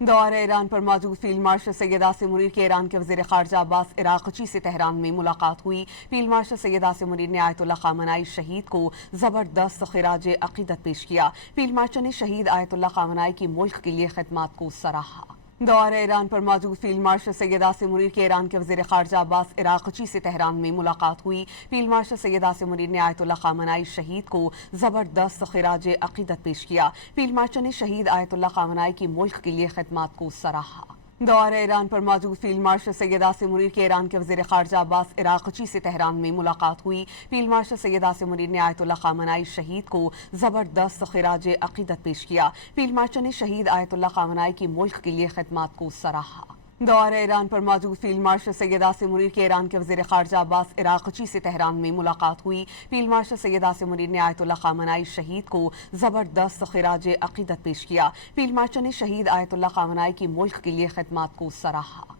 دورہ ایران پر موجود field marshal Syed Asim Munir کے ایران کے وزیر خارجہ عباس عراقچی سے تہران میں ملاقات ہوئی۔ فیلڈ مارشل سید عاصم منیر نے آیت اللہ خامنہئی شہید کو زبردست خراج عقیدت پیش کیا۔ فیلڈ مارشل نے شہید آیت اللہ خامنہئی کی ملک کے لیے خدمات کو سراہا۔ دورہ ایران پر موجود فیلڈ مارشل سید عاصم منیر کے ایران کے وزیر خارجہ عباس عراقچی سے تہران میں ملاقات ہوئی۔ فیلڈ مارشل سید عاصم منیر نے آیت اللہ خامنہئی شہید کو زبردست خراج عقیدت پیش کیا۔ فیلڈ مارشل نے شہید آیت اللہ خامنہئی کی ملک کے لیے خدمات کو سراہا۔ دورہ ایران پر موجود فیلڈ مارشل سید عاصم منیر کے ایران کے وزیر خارجہ عباس عراقچی سے تہران میں ملاقات ہوئی۔ فیلڈ مارشل سید عاصم منیر نے آیت اللہ خامنہئی شہید کو زبردست خراج عقیدت پیش کیا۔ فیلڈ مارشل نے شہید آیت اللہ خامنہئی کی ملک کے لیے خدمات کو سراہا۔ دورہ ایران پر موجود فیلڈ مارشل سید عاصم منیر کے ایران کے وزیر خارجہ عباس عراقچی سے تہران میں ملاقات ہوئی۔ فیلڈ مارشل سید عاصم منیر نے آیت اللہ خامنہئی شہید کو زبردست خراج عقیدت پیش کیا۔ فیلڈ مارشل نے شہید آیت اللہ خامنہئی کی ملک کے لیے خدمات کو سراہا۔